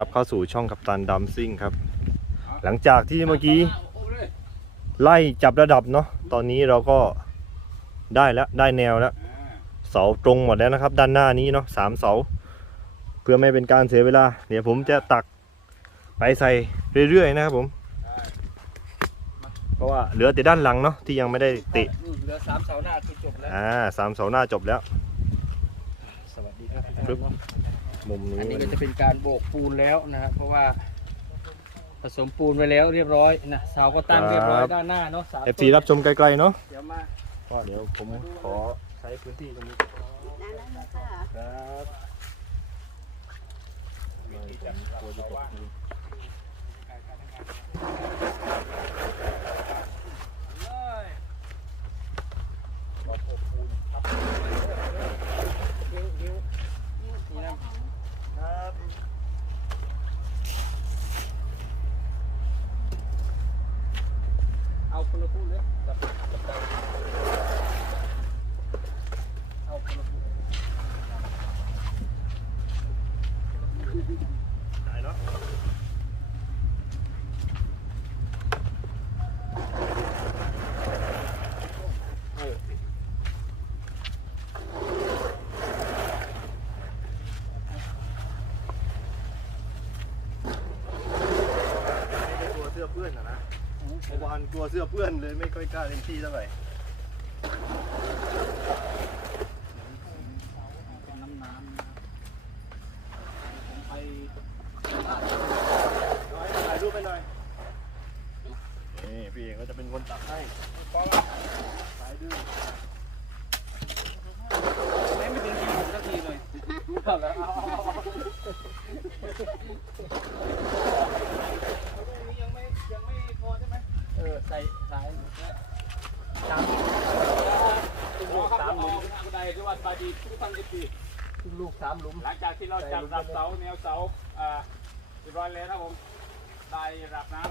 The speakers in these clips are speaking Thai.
รับเข้าสู่ช่องกัปตันดัมซิ่งครับ หลังจากที่เมื่อกี้ไล่จับระดับเนาะตอนนี้เราก็ได้แล้วได้แนวแล้วเสาตรงหมดแล้วนะครับ ด้านหน้านี้เนาะสามเสา เพื่อไม่เป็นการเสียเวลา เดี๋ยวผมจะตักไปใส่เรื่อยๆนะครับผม เพราะว่าเหลือแต่ด้านหลังเนาะที่ยังไม่ได้ติเหลือสามเสาหน้าคือจบแล้วอ่าสามเสาหน้าจบแล้ว สวัสดีครับ ปึ๊บมุมอันนี้นี้ก็จะเป็นการโบกปูนแล้วนะฮะเพราะว่าผสมปูนไว้แล้วเรียบร้อยนะเสาก็ตั้งเรียบร้อยด้านหน้าเนาะสามเอฟซีรับชมไกลๆเนาะเดี๋ยวมาก็เดี๋ยวผมขอใช้พื้นที่ตรงนี้นั่นนั่นค่ะครับครับ คนละคู่เลยจับจับเอาคนละคู่ได้เนาะไม่ได้กลัวเสื้อเพื่อนอะนะ เมื่อวานกลัวเสื้อเพื่อนเลยไม่ค่อยกล้าเต็มที่เท่าไหร่เป็นน้ำน้ำนะครับผมไปถ่ายรูปไปหน่อยนี่พี่เอกก็จะเป็นคนตัดให้สายดื้อไม่ไม่ถึงทีผมสักทีเลยเอาแล้วเอาเอาเอายังไม่ยังไม่พอใช่ไหมเออใส่สายสามลูกสามหลุม ก็ ได้ที่ว่าสบายดีทุกท่านที่ดีลูกสามหลุม หลังจากที่เราจับรับเสาแนวเสาอ่าเรียบร้อยแล้วนะครับผมได้รับน้ำ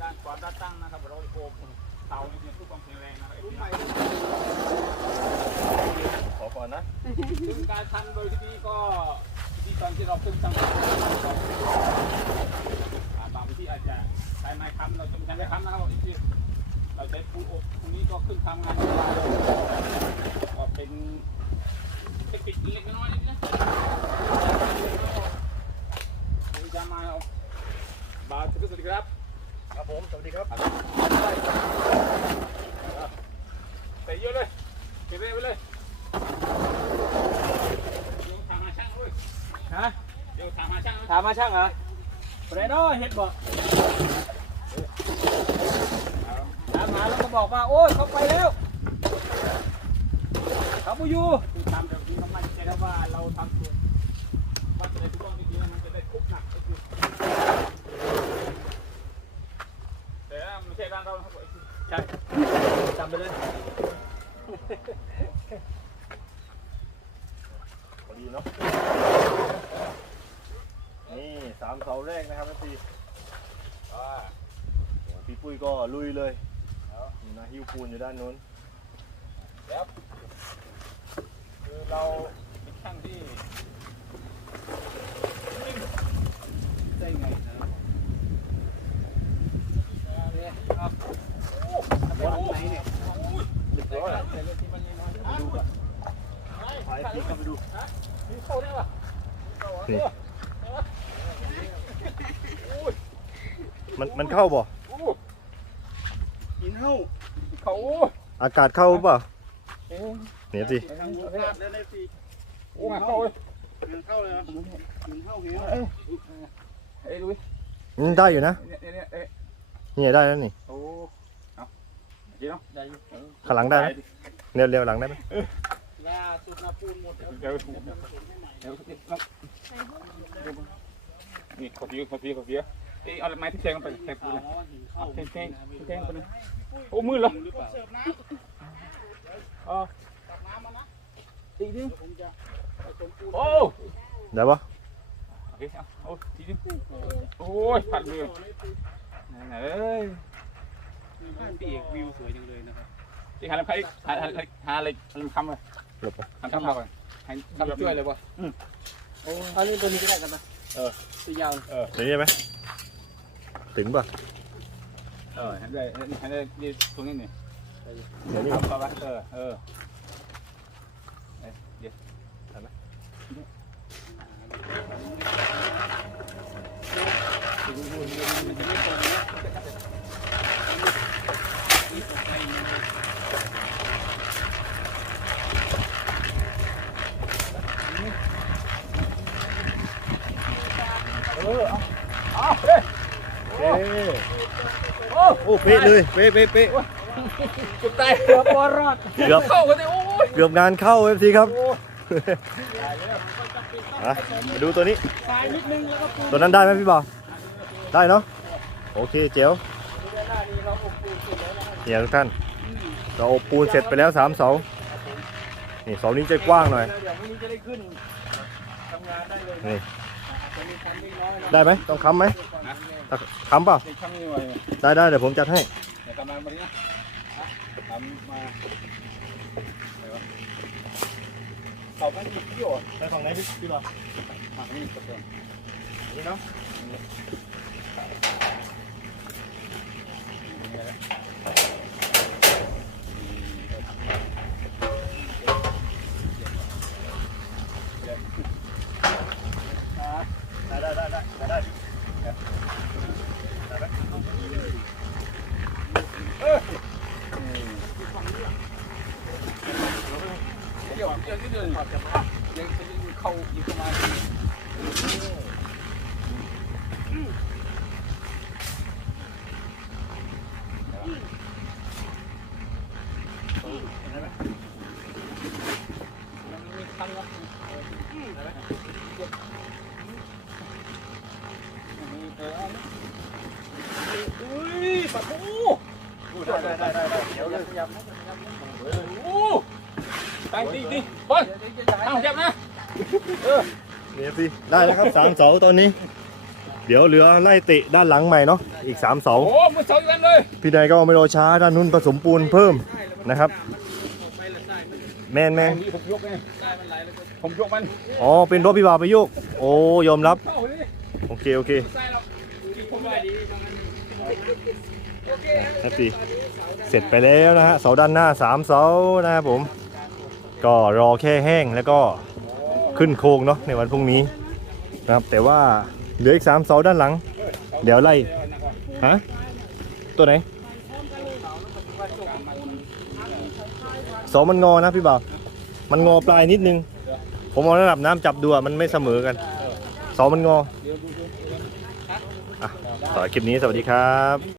ด้านขวาด้านตั้งนะครับเราโอบเสาเนี่ยทุกความแข็งแรงนะครับรุ่นใหม่ขอก่อนนะซึ่งการทำโดยที่นี้ก็ที่ตอนที่เราขึ้นทำอ่าบางวิธีอาจจะใช้ไม้ค้ำเราจะไม่ใช้ไม้ค้ำนะครับอีกทีเราใช้ปูนอบตรงนี้ก็ขึ้นทำงานก็เป็นเทคนิคเล็กน้อยนิดนะ ผ มจะมาเอาบาทสวัสดีครับครับผมสวัสดีครับใส่เยอะเลยเก็บไปเลยเดี๋ยวทางหาช่างด้วยฮะเดี๋ยวทางหาช่างด้วยถามมาช่างเหรอเรโน่เห็ดบอกถามหาแล้วก็บอกว่าโอ้ยเขาไปแล้วเขาไปอยู่คือทำแบบนี้ต้องมั่นใจนะว่าเราทำถูกว่าจะได้ถูกต้องจริงๆมันจะได้คุกหนักก็คือแต่ถ้าไม่ใช่ด้านเรานะครับใช่จำไปเลยพอดีเนาะนี่สามเสาแรกนะครับพี่พี่ปุ้ยก็ลุยเลยนี่นะหิ้วปูนอยู่ด้านนู้นแล้วคือเราเป็นช่างที่ได้ไงนะครับ เนี่ยเอาไปหลังไหนเนี่ย เรียบร้อย ใส่รถที่มันนี่น้อย ไปดูกันไปพี่เข้าไปดู มีเข้าได้ปะ นี่ มันมันเข้าบ่โอ้กินเฮ้าเขาอากาศเข้าเปล่าเอ๊ะเนี่ยสิทางประเทศโอ้มาเข้าเลยเข้าเลยนะกินเฮ้าเหี้ยเอ้ยดูดิอืมได้อยู่นะเนี่ยเนี่ยเนี่ยเอ๊ะเนี่ยได้แล้วนี่โอ้เอาเดี๋ยวเนาะได้อยู่ข้างหลังได้ไหมเร็วเร็วหลังได้ไหมล่าสุดนะปูนหมดแล้วเดี๋ยวเดี๋ยวเดี๋ยวนี่ขอเพียขอเพียขอเพีย เอ้ยเอาไม้ที่แทงลงไปแทงปูนเลยเอาแทงแทงแทงไปเลยโอ้มืดเหรออ๋ออีกนิดโอ้ได้ปะโอเคเอาเอาทีนึงโอ้ยผัดมือไหนๆเอ้ยพี่เอกวิวสวยจังเลยนะครับที่หาอะไรหาหาหาอะไรมันคำเลยหลบไปทำคำมาก่อนให้ทำช่วยเลยป่ะเอานี่ตัวนี้ก็ได้กันนะเออตัวยาวเอออย่างนี้ได้ไหม ถึงป่ะเออให้ได้ให้ได้นี่ตรงนี้นี่ เดี๋ยวนี้ ทำเข้าไปเออเออเอ้ยเดี๋ยวทำไหมมันจะไม่ตรงนะเออเอาเอาเฮ้ย เอ้ย โอ้โอ้เป๊ะเลยเป๊ะเป๊ะเป๊ะจุดตายเกือบบ่รอดเกือบเข้ากันเลยโอ้ยเกือบงานเข้าเอฟซีครับอะมาดูตัวนี้ สายนิดนึงแล้วก็ปูตัวนั้นได้ไหมพี่บ่าวได้เนาะโอเคเจ๋วด้านหน้านี้เราอบปูนเสร็จแล้วนะครับเนี่ยทุกท่านเราอบปูนเสร็จไปแล้วสามเสานี่เสานี้จะกว้างหน่อยเดี๋ยวพรุ่งนี้จะได้ขึ้นทำงานได้เลยนี่ ได้ไหมต้องค้ำไหมค้ำเปล่าได้ได้เดี๋ยวผมจัดให้เดี๋ยวกำลังมาดินะทำมาเขาไม่มีเกี่ยวไปฝั่งไหนพี่พี่บ่าวมาไม่มีกระเพื่อมนี่เนาะ ได้ได้ได้ได้ได้ได้ เกี่ยวเกี่ ยวนิดเดียวยังจะเข้าอีกประมาณมีคันแล้วอุ้ยปะทูได้ได้ได้ได้เดี๋ยวขยับนะขยับนะ ตั้งดีดีบอลเดี๋ยวจะย้ายตั้งเก็บนะนี่พี่ได้แล้วครับสามเสาตอนนี้ เดี๋ยวเหลือไล่เตะด้านหลังใหม่เนาะอีกสามเสา โอ้มือเสาอยู่นั่นเลยพี่นายก็ไม่รอช้าด้านนู้นผสมปูนเพิ่มนะครับไปละได้มันแมนแมนนี่ผมยกไงได้มันไหลแล้วก็ผมยกมันอ๋อเป็นรถพี่บ่าวไปโยก โอ้ยอมรับเข้าเลยโอเคโอเคใส่เราผมว่าดีประมาณนึงโอเคแฮปปี้เสร็จไปแล้วนะฮะเสาด้านหน้าสามเสานะครับผม ก็รอแค่แห้งแล้วก็ขึ้นโครงเนาะในวันพรุ่งนี้นะครับ แต่ว่าเหลืออีกสามเสาด้านหลัง เดี๋ยวไล่ฮะตัวไหนเสามันงอนะพี่บ่าวมันงอปลายนิดนึง ผมเอาระดับน้ำจับดูอะมันไม่เสมอกันเสามันงอเดี๋ยวดูดูต่อคลิปนี้สวัสดีครับ